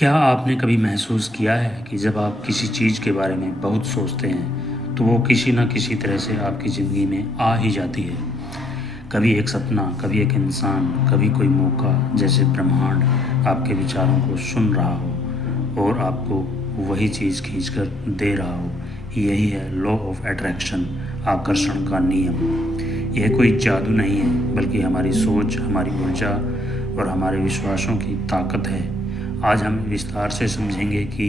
क्या आपने कभी महसूस किया है कि जब आप किसी चीज़ के बारे में बहुत सोचते हैं तो वो किसी न किसी तरह से आपकी ज़िंदगी में आ ही जाती है। कभी एक सपना, कभी एक इंसान, कभी कोई मौका, जैसे ब्रह्मांड आपके विचारों को सुन रहा हो और आपको वही चीज़ खींच कर दे रहा हो। यही है लॉ ऑफ अट्रैक्शन, आकर्षण का नियम। यह कोई जादू नहीं है, बल्कि हमारी सोच, हमारी ऊर्जा और हमारे विश्वासों की ताकत है। आज हम विस्तार से समझेंगे कि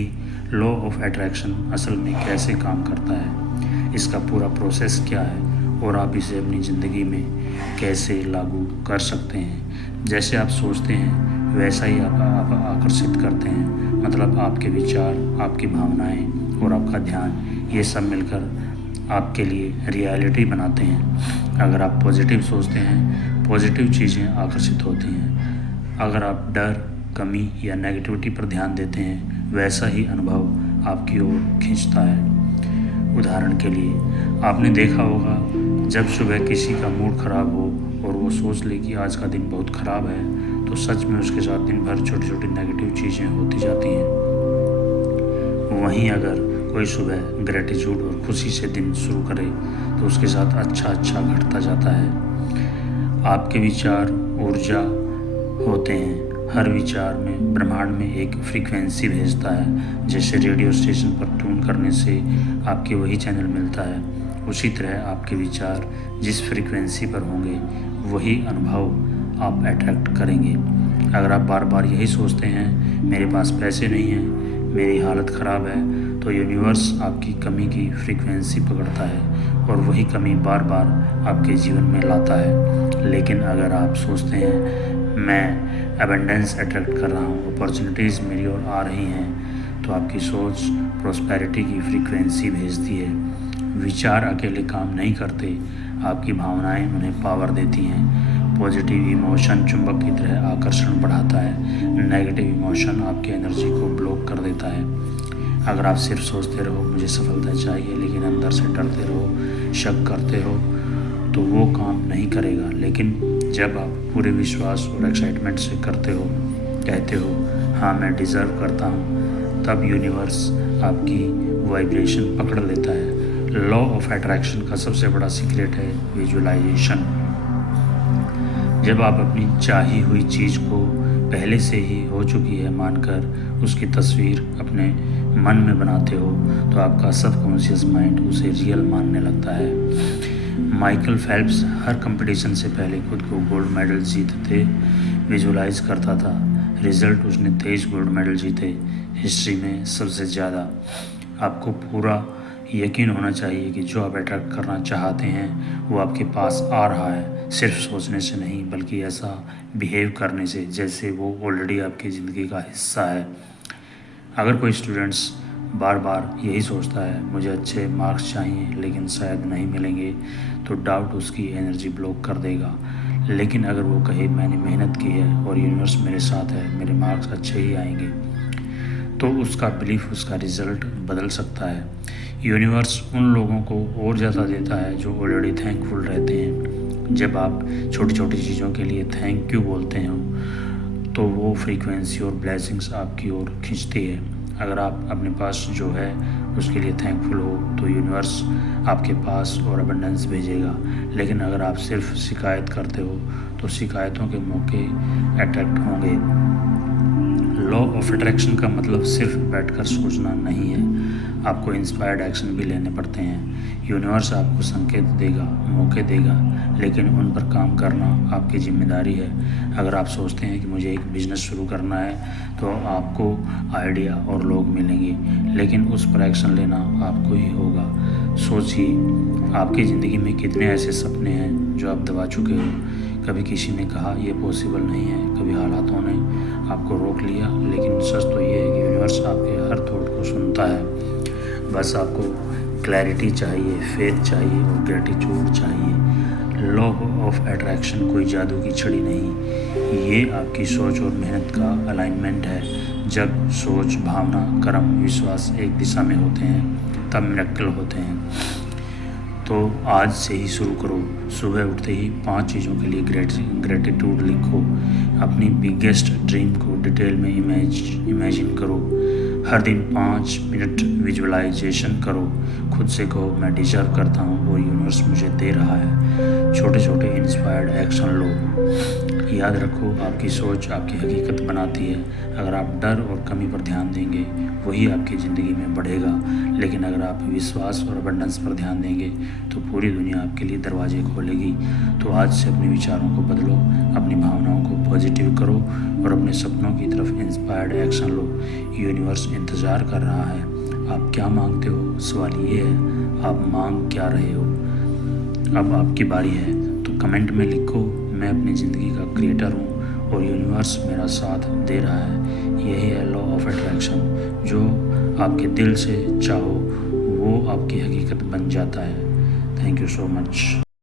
लॉ ऑफ अट्रैक्शन असल में कैसे काम करता है, इसका पूरा प्रोसेस क्या है और आप इसे अपनी ज़िंदगी में कैसे लागू कर सकते हैं। जैसे आप सोचते हैं वैसा ही आप आकर्षित करते हैं। मतलब आपके विचार, आपकी भावनाएं और आपका ध्यान, ये सब मिलकर आपके लिए रियलिटी बनाते हैं। अगर आप पॉजिटिव सोचते हैं, पॉजिटिव चीज़ें आकर्षित होती हैं। अगर आप डर, कमी या नेगेटिविटी पर ध्यान देते हैं, वैसा ही अनुभव आपकी ओर खींचता है। उदाहरण के लिए आपने देखा होगा, जब सुबह किसी का मूड ख़राब हो और वो सोच ले कि आज का दिन बहुत ख़राब है, तो सच में उसके साथ दिन भर छोटी छोटी नेगेटिव चीज़ें होती जाती हैं। वहीं अगर कोई सुबह ग्रेटिट्यूड और खुशी से दिन शुरू करे तो उसके साथ अच्छा घटता जाता है। आपके विचार ऊर्जा होते हैं। हर विचार में ब्रह्मांड में एक फ्रीक्वेंसी भेजता है। जैसे रेडियो स्टेशन पर ट्यून करने से आपके वही चैनल मिलता है, उसी तरह आपके विचार जिस फ्रीक्वेंसी पर होंगे वही अनुभव आप अट्रैक्ट करेंगे। अगर आप बार बार यही सोचते हैं मेरे पास पैसे नहीं हैं, मेरी हालत ख़राब है, तो यूनिवर्स आपकी कमी की फ्रीक्वेंसी पकड़ता है और वही कमी बार बार आपके जीवन में लाता है। लेकिन अगर आप सोचते हैं मैं अबंडेंस अट्रैक्ट कर रहा हूँ, अपॉर्चुनिटीज़ मेरी ओर आ रही हैं, तो आपकी सोच प्रॉस्पेरिटी की फ्रीक्वेंसी भेजती है। विचार अकेले काम नहीं करते, आपकी भावनाएं उन्हें पावर देती हैं। पॉजिटिव इमोशन चुंबक की तरह आकर्षण बढ़ाता है, नेगेटिव इमोशन आपकी एनर्जी को ब्लॉक कर देता है। अगर आप सिर्फ सोचते रहो मुझे सफलता चाहिए, लेकिन अंदर से डरते रहो, शक करते हो, तो वो काम नहीं करेगा। लेकिन जब आप पूरे विश्वास और एक्साइटमेंट से करते हो, कहते हो हाँ मैं डिज़र्व करता हूँ, तब यूनिवर्स आपकी वाइब्रेशन पकड़ लेता है। लॉ ऑफ अट्रैक्शन का सबसे बड़ा सीक्रेट है विजुअलाइजेशन। जब आप अपनी चाही हुई चीज़ को पहले से ही हो चुकी है मानकर उसकी तस्वीर अपने मन में बनाते हो, तो आपका सबकॉन्शियस माइंड उसे रियल मानने लगता है। माइकल फेल्प्स हर कंपटीशन से पहले खुद को गोल्ड मेडल जीतते विजुलाइज करता था। रिज़ल्ट उसने 23 गोल्ड मेडल जीते, हिस्ट्री में सबसे ज़्यादा। आपको पूरा यकीन होना चाहिए कि जो आप अट्रैक्ट करना चाहते हैं वो आपके पास आ रहा है, सिर्फ सोचने से नहीं बल्कि ऐसा बिहेव करने से जैसे वो ऑलरेडी आपकी ज़िंदगी का हिस्सा है। अगर कोई स्टूडेंट्स बार बार यही सोचता है मुझे अच्छे मार्क्स चाहिए लेकिन शायद नहीं मिलेंगे, तो डाउट उसकी एनर्जी ब्लॉक कर देगा। लेकिन अगर वो कहे मैंने मेहनत की है और यूनिवर्स मेरे साथ है, मेरे मार्क्स अच्छे ही आएंगे, तो उसका बिलीफ, उसका रिज़ल्ट बदल सकता है। यूनिवर्स उन लोगों को और ज़्यादा देता है जो ऑलरेडी थैंकफुल रहते हैं। जब आप छोटी छोटी चीज़ों के लिए थैंक यू बोलते हैं तो वो फ्रीक्वेंसी और ब्लेसिंग्स आपकी ओर खींचती है। अगर आप अपने पास जो है उसके लिए थैंकफुल हो तो यूनिवर्स आपके पास और अबंडेंस भेजेगा। लेकिन अगर आप सिर्फ शिकायत करते हो तो शिकायतों के मौके अट्रैक्ट होंगे। लॉ ऑफ अट्रैक्शन का मतलब सिर्फ बैठकर सोचना नहीं है, आपको इंस्पायर्ड एक्शन भी लेने पड़ते हैं। यूनिवर्स आपको संकेत देगा, मौके देगा, लेकिन उन पर काम करना आपकी जिम्मेदारी है। अगर आप सोचते हैं कि मुझे एक बिज़नेस शुरू करना है तो आपको आइडिया और लोग मिलेंगे, लेकिन उस पर एक्शन लेना आपको ही होगा। सोचिए आपकी ज़िंदगी में कितने ऐसे सपने हैं जो आप दबा चुके हो। कभी किसी ने कहा ये पॉसिबल नहीं है, कभी हालातों ने आपको रोक लिया, लेकिन सच तो ये है कि यूनिवर्स आपके हर थॉट को सुनता है। बस आपको क्लैरिटी चाहिए, फेथ चाहिए और ग्रेटिट्यूड चाहिए। लॉ ऑफ अट्रैक्शन कोई जादू की छड़ी नहीं, ये आपकी सोच और मेहनत का अलाइनमेंट है। जब सोच, भावना, कर्म, विश्वास एक दिशा में होते हैं तब मिरेकल होते हैं। तो आज से ही शुरू करो। सुबह उठते ही 5 चीज़ों के लिए ग्रेटिट्यूड लिखो। अपनी बिगेस्ट ड्रीम को डिटेल में इमेजिन करो। हर दिन 5 मिनट विजुअलाइजेशन करो। खुद से कहो मैं डिजर्व करता हूँ और यूनिवर्स मुझे दे रहा है। छोटे छोटे इंस्पायर्ड एक्शन लो। याद रखो, आपकी सोच आपकी हकीकत बनाती है। अगर आप डर और कमी पर ध्यान देंगे वही आपकी ज़िंदगी में बढ़ेगा, लेकिन अगर आप विश्वास और अबंडेंस पर ध्यान देंगे तो पूरी दुनिया आपके लिए दरवाजे खोलेगी। तो आज से अपने विचारों को बदलो, अपनी भावनाओं को पॉजिटिव करो और अपने सपनों की तरफ इंस्पायर्ड एक्शन लो। यूनिवर्स इंतज़ार कर रहा है। आप क्या मांगते हो? सवाल ये है, आप मांग क्या रहे हो? अब आपकी बारी है, तो कमेंट में लिखो मैं अपनी ज़िंदगी का क्रिएटर हूँ और यूनिवर्स मेरा साथ दे रहा है। यही है लॉ ऑफ अट्रैक्शन। जो आपके दिल से चाहो वो आपकी हकीकत बन जाता है। Thank you so much.